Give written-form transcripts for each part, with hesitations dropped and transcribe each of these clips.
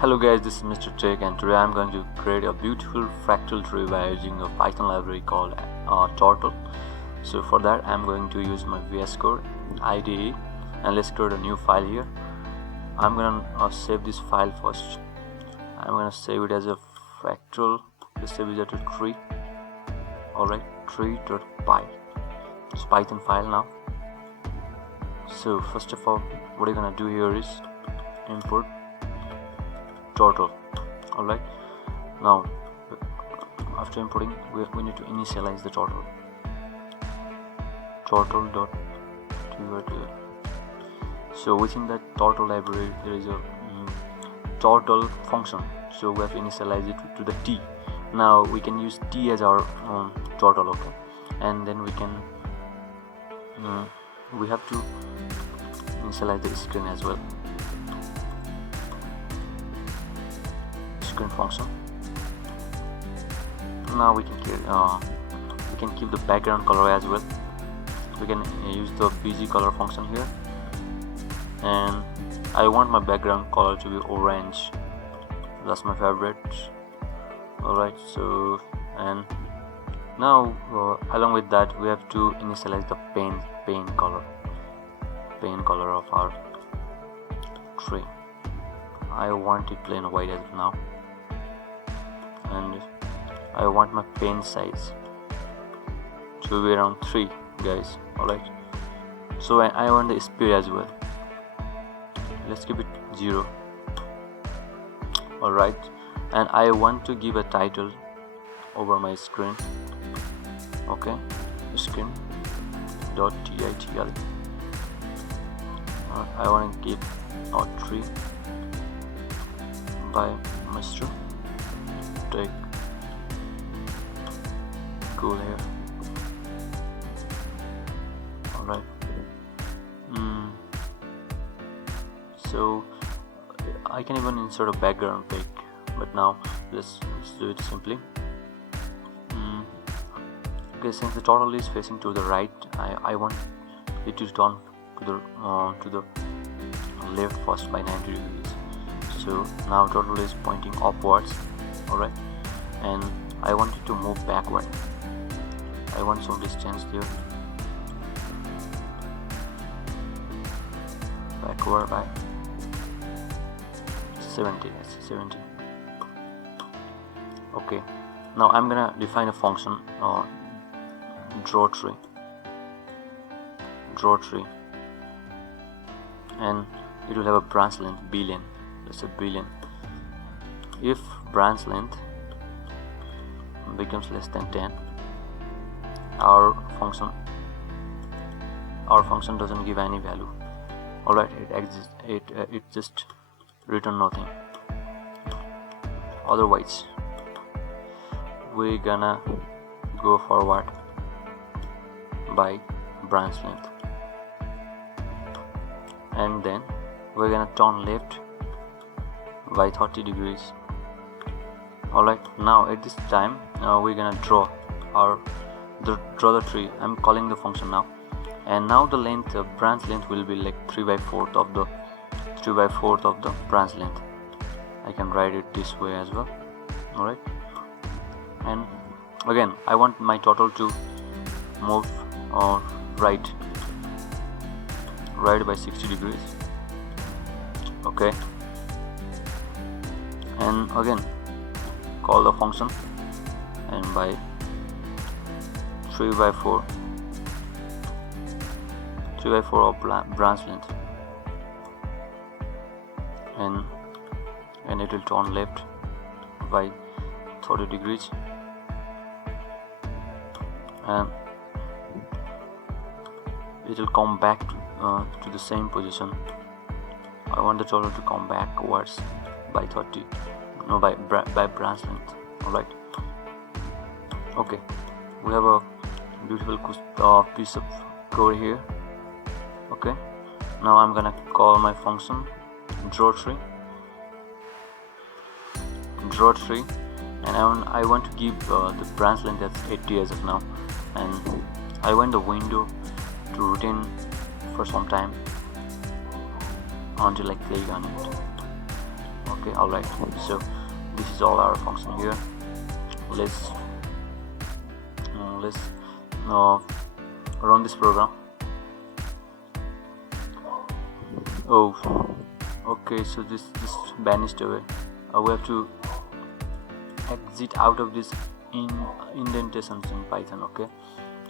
Hello guys, this is Mr. Tech, and today I'm going to create a beautiful fractal tree by using a Python library called Turtle. So for that I'm going to use my VS Code IDE, and let's create a new file here. I'm gonna save this file first. I'm gonna save it as a fractal. Let's save it as a tree. Alright, tree.py. It's Python file now. So first of all, what you're gonna do here is import Turtle. Alright, now after importing we need to initialize the turtle. So within that turtle library there is a turtle function, so we have to initialize it to the t. Now we can use t as our turtle, okay, and then we can we have to initialize the screen as well. Screen function. Now we can keep the background color as well. We can use the bg color function here, and I want my background color to be orange. That's my favorite. Alright, so and now along with that we have to initialize the paint color of our tree. I want it plain white as of now, and I want my pen size to be around 3 guys. Alright, so I want the speed as well. Let's keep it 0. Alright, and I want to give a title over my screen. Okay, screen.titl. I want to keep a tree by Mr. Tech. Cool here. Alright. So I can even insert a background pic, but now let's do it simply. Okay, since the turtle is facing to the right, I want it to turn to the left first by 90 degrees. So now turtle is pointing upwards. Alright, and I want it to move backward. I want some distance there, backward by 70. Okay, now I'm gonna define a function draw tree, and it will have a branch length billion. That's a billion. If branch length becomes less than 10, our function doesn't give any value. Alright, it just return nothing. Otherwise we're gonna go forward by branch length, and then we're gonna turn left by 30 degrees. Alright, now at this time we're gonna draw the tree. I'm calling the function now, and now the length, branch length will be like 3/4 of the branch length. I can write it this way as well. Alright, and again I want my turtle to move right by 60 degrees. Okay, and again call the function, and by 3/4 of branch length, and it will turn left by 30 degrees, and it will come back to the same position. I want the turtle to come backwards by by branch length. Alright, okay, we have a beautiful piece of code here. Okay, now I'm gonna call my function draw tree, and I want to give the branch length as 80 as of now, and I want the window to rotate for some time until I click on it. Okay, alright, so this is all our function here. Let's run this program. Oh, okay, so this vanished away. We have to exit out of this indentations in Python. Okay,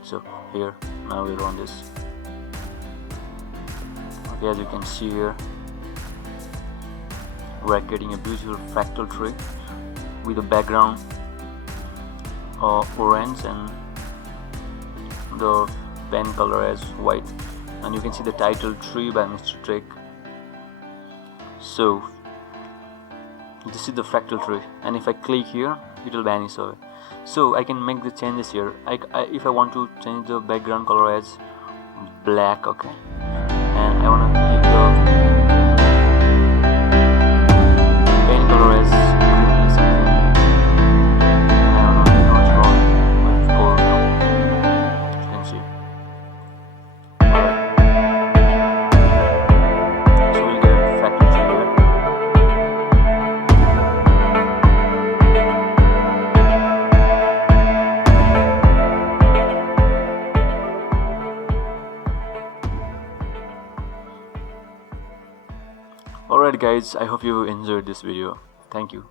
so here now we run this. Okay, as you can see here, we are getting a beautiful fractal tree with a background orange and the pen color as white, and you can see the title Tree by Mr. Drake. So this is the fractal tree, and if I click here it will vanish away. So I can make the changes here. If I want to change the background color as black, okay, and I want to keep the pen color as green, and I want to draw my score now. You can see. So we'll get a fractal tree here. Alright guys, I hope you enjoyed this video. Thank you.